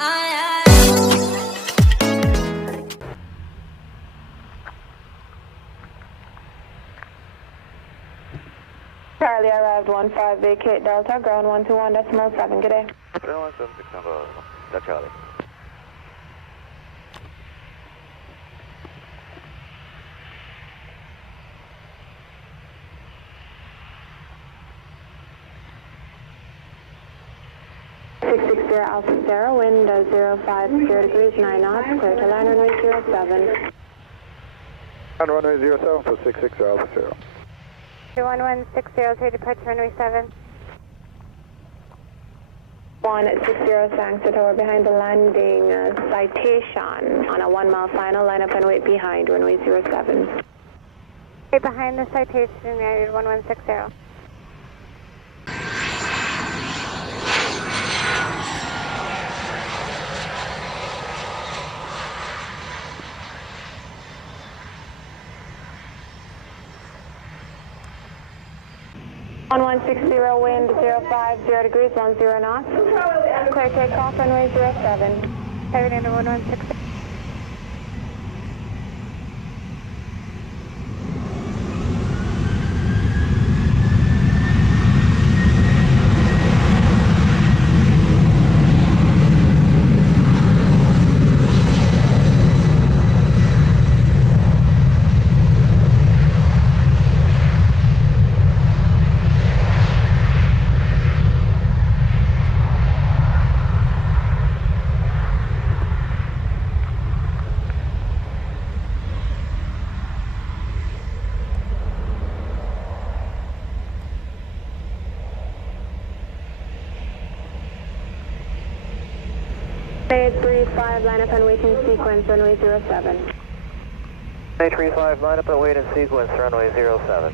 Charlie arrived 15 vacate Delta, ground 121.7, good day. 017 number, that's Charlie. Alpha Sierra, wind 050 degrees, 9 knots, clear to line runway 07. On runway 07 for 66 Alpha Sierra. 21160, departure runway 7. 160 Sangster Tower behind the landing, citation on a 1 mile final, line up and wait behind runway 07. Right behind the citation, United 1160. On 160, wind 050 degrees, 10 knots. Clear takeoff, runway 07. 7 into 1160. Bay 35, line up and waiting sequence, runway 07. Bay 35, line up and wait in sequence, runway 07.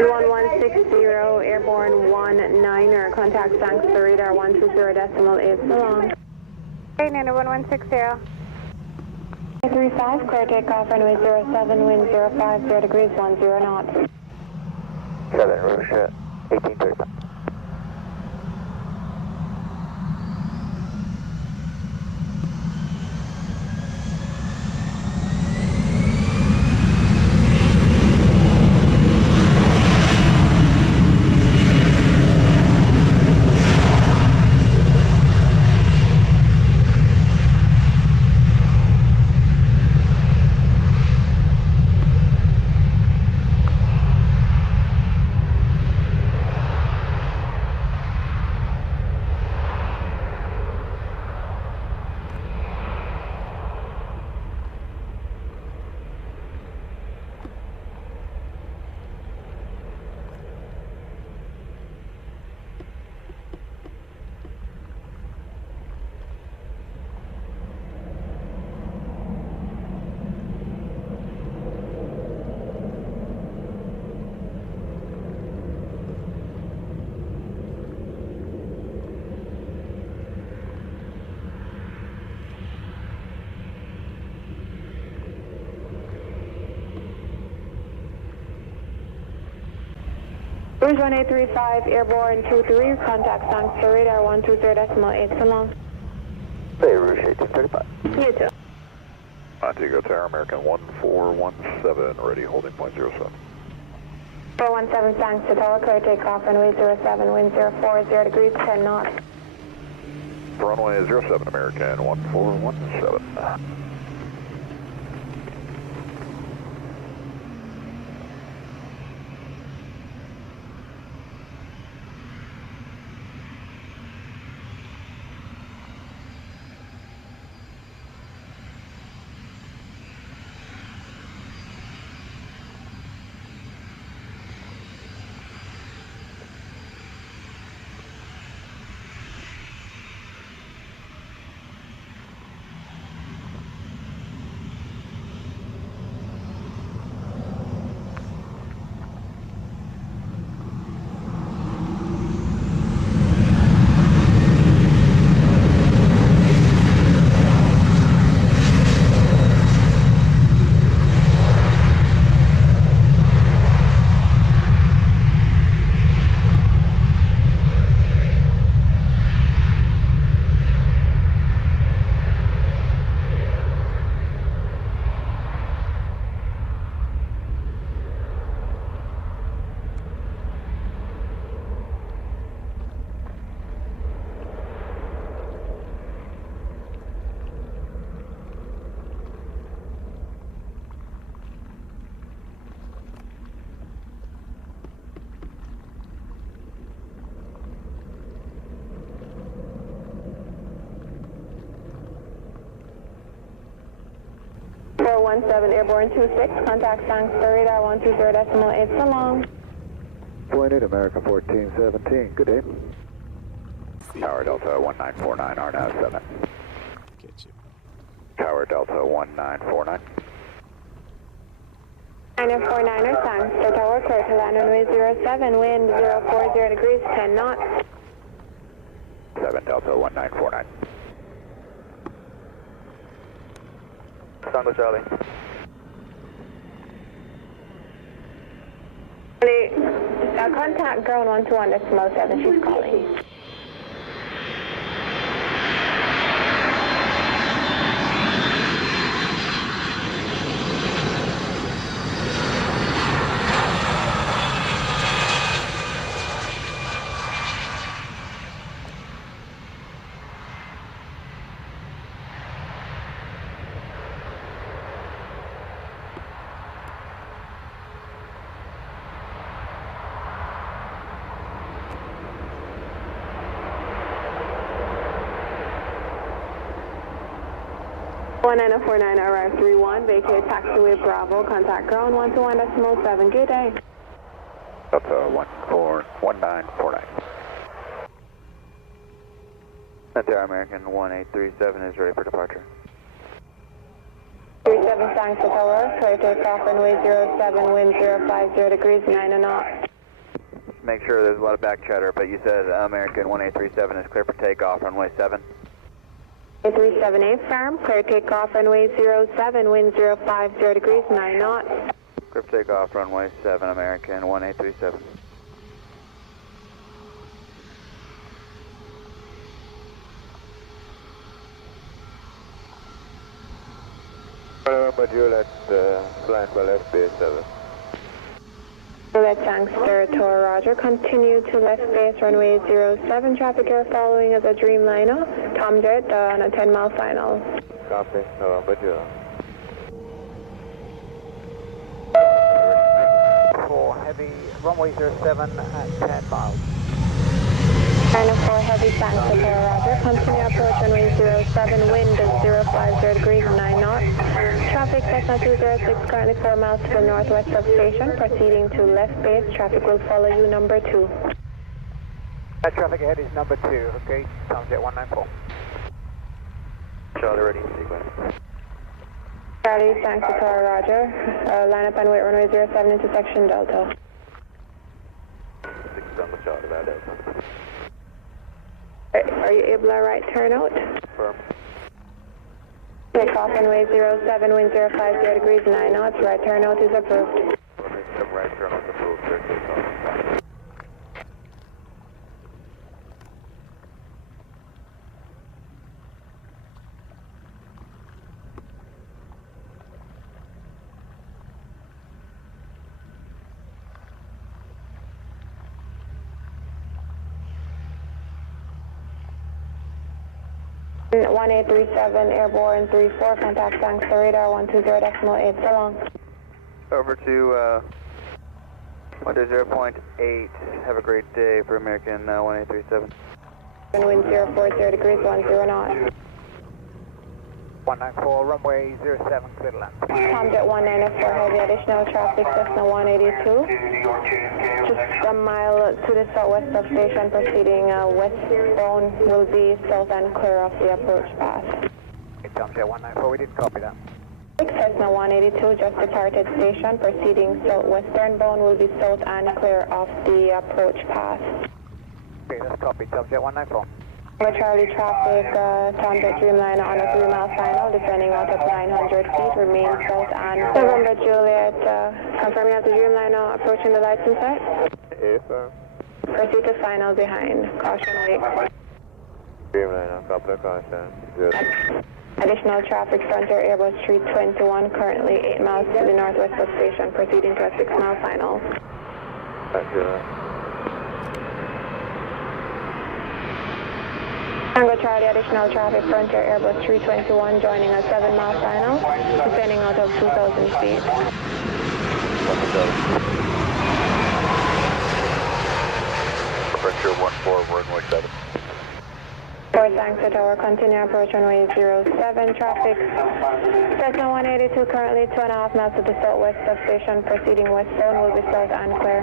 And 1160, airborne 19er, contact thanks for radar 120.8 so long. 8 into 1160. 35, clear takeoff, runway 07, wind 050 degrees, 10 knots. 7, Rouge, 1835. Rouge 1835, airborne 23, contact thanks for radar 120.8 so long. Bay Rouge, 1835. You too. Montego Tower, American 1417, ready, holding point 07. 417, thanks to tower, clear takeoff, runway 07, wind 040 degrees, 10 knots. Runway 07, American 1417. 1417, airborne 26, contact Sangster radar 120.8 so long. Point 8, American 1417, good day. Tower Delta 1949, R now 7. Get you. Tower Delta 1949. 949er, Sangster Tower, clear to land runway 07, wind 040 degrees, 10 knots. 7 Delta 1949. Tango Charlie. Contact ground 121.7, she's calling. One 9049 arrive 31, vacate taxiway Bravo, contact ground 121.7, good day. Delta 1949. Montego American 1837 is ready for departure. 37 Sangster Tower, clear takeoff runway 07, wind 050 degrees, 9 knots. Make sure there's a lot of back chatter, but you said American 1837 is clear for takeoff, runway 7. 378 firm, clear takeoff runway 07, wind 050 degrees, 9 knots. Clear for takeoff, runway 7, American 1837. Juliet, flying for left base 7. Juliet Sangster Tower, roger. Continue to left base runway 07. Traffic air following is a Dreamliner. Tomjet on a 10-mile final. Copy, November Juliet. For heavy, runway 07 at 10 miles. 904 heavy Sangster Tower, roger. Continue approach runway 07. Wind is 050 degrees, 9 knots. Traffic Cessna 206 currently 4 miles to the northwest of station. Proceeding to left base. Traffic will follow you number 2. That traffic ahead is number 2, okay? Tomjet 194. Charlie ready, sequence. Charlie Sangster Tower, roger. Line up and wait runway 07 intersection Delta. 6 Tango Charlie, that is. Are you able to right turn out? Firm. Takeoff runway 07, wind 050 degrees, 9 knots. Right turn out is approved. Some right turn on the approved, clear takeoff. Mm, 1837 airborne 34, contact Sangster radar 120.8, so long. Over to 120.8. Have a great day for American 1837. Wind 040 degrees, 10 knots. 194, runway 07, clear to land. Tomjet 194, heavy additional traffic, Cessna 182. Just a mile to the southwest of station, proceeding westbound will be south and clear of the approach path. Okay, Tomjet 194, we didn't copy that. Cessna 182 just departed station, proceeding southwestern bound will be south and clear of the approach path. Okay, that's copy, Tomjet 194. Charlie traffic, Tomjet Dreamliner on a 3-mile final, descending out of 900 feet, remain south and November Juliet, confirming that the Dreamliner approaching the lights in sight. Yes, sir. Proceed to final behind, caution wait. Dreamliner, couple of caution. Good. Additional traffic, Frontier Airbus 321, currently 8 miles to the northwest of station, proceeding to a 6-mile final. Thank you. Tango Charlie, additional traffic, Frontier Airbus 321, joining a 7-mile final, descending out of 2,000 feet. Frontier 14, runway 7. 4 thanks to tower, continue approach runway 07, traffic. Cessna 182 currently 2.5 miles to the southwest of station, proceeding westbound will be south and clear.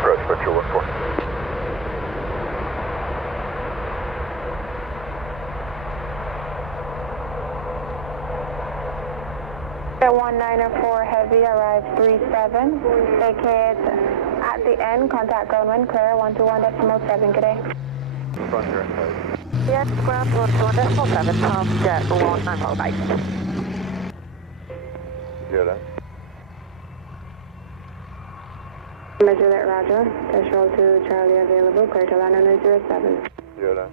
Approach Montreal 14. 1904 heavy, arrive 37, vacate at the end, contact ground when clear, 121.7, good day. Front here inside. Yes, ground 121.7, Tom Jet 194, bye. Hear that? Measure that, Roger. Threshold to Charlie available, clear to land on 07. Hear that?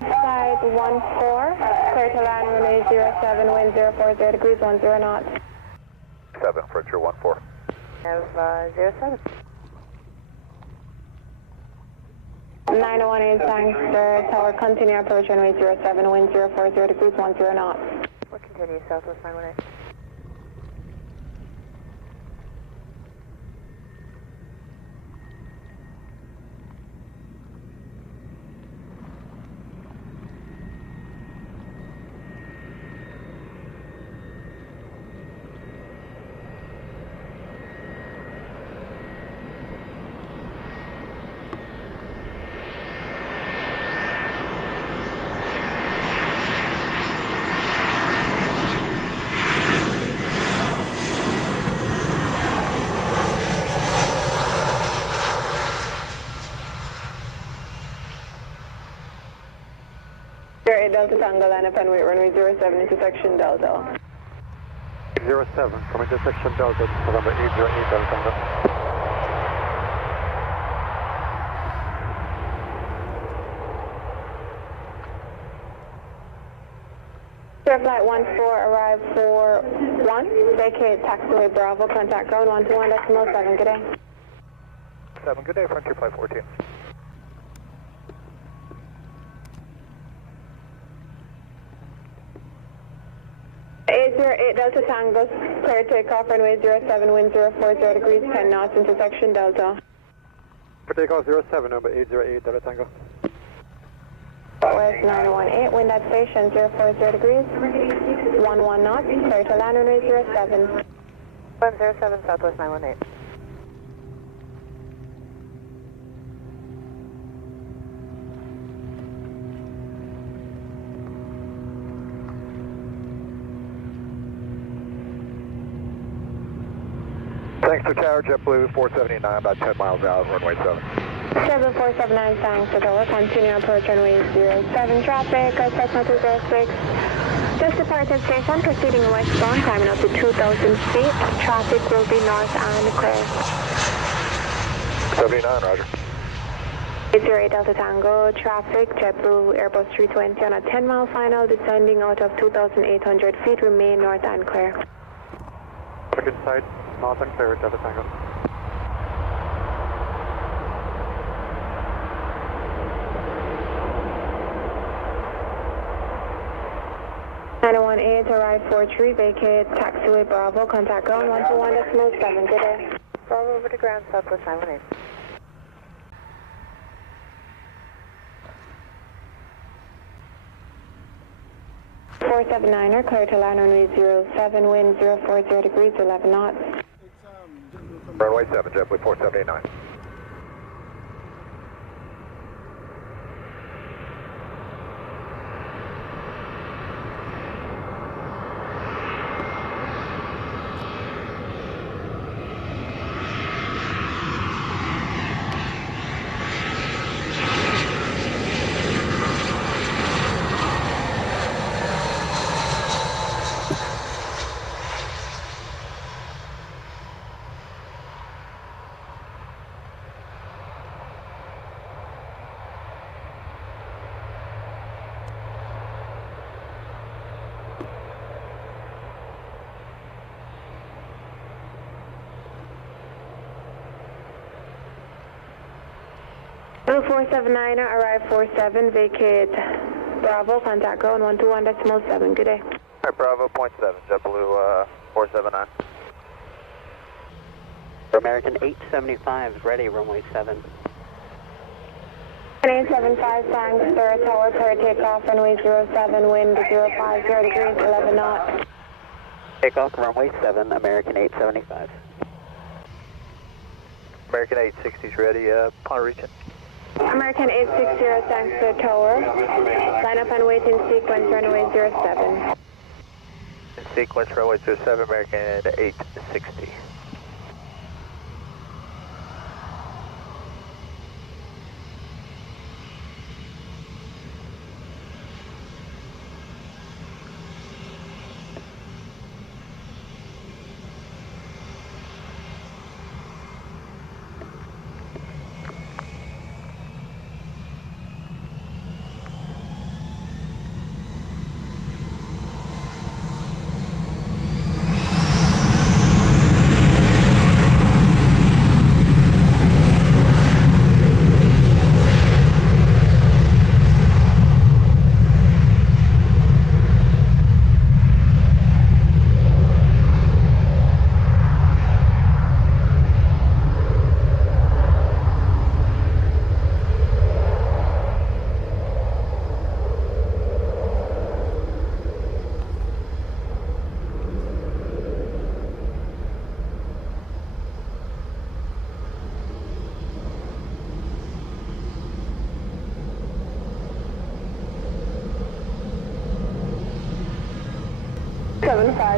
Side 14, clear to land runway 07, wind 040 degrees, 10 knots. 7, Frontier 14. Have 07. 9018, thanks, sir. Tower, continue approach runway 07, wind 040 degrees, 10 knots. We'll continue southwest 918. Delta Tango, line up and wait, runway 07, intersection Delta. 07, from intersection Delta, November 808 Delta Tango. Sir, flight 14, arrive 41, vacate taxiway Bravo, contact ground 121.7, good day. 7, good day, Frontier Flight 14. Delta Tango, clear takeoff, runway 07, wind 040 degrees, 10 knots, intersection Delta. For takeoff 07, number 808 Delta Tango. West 918, wind at station 040 degrees, 11 knots, clear to land runway 07. 107, southwest 918. Thanks to Tower, JetBlue 479, about 10 miles out, runway 7. JetBlue 479, thanks to tower, continue approach runway 07, traffic, Cessna 206. Just departed station, proceeding westbound, climbing up to 2,000 feet. Traffic will be north and clear. 79, roger. 08 Delta Tango, traffic, JetBlue Airbus 320 on a 10-mile final, descending out of 2,800 feet, remain north and clear. Second side, north and clear, Delta Tango. Arrive 43, vacate taxiway Bravo, contact ground 121.7, good day. Bravo over to ground, southwest 918. Four 79er, clear to land runway 07, wind 040 degrees, 11 knots. Runway 7, JetBlue 479. Blue 479er, arrive 47, vacate Bravo, contact ground 121.7, good day. Alright, Bravo, point 7, JetBlue 479. American 875 is ready, runway 7. 875, thanks for tower clear takeoff, runway 07, wind 050 degrees, 11 knots. Takeoff runway 7, American 875. American 860 is ready, upon reaching. American 860, thanks for tower. Line up and wait in sequence, runway 07. In sequence, runway 07, American 860.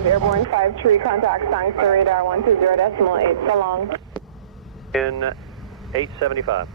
Airborne 5 tree contact signs for radar 120.8, so long. In 875.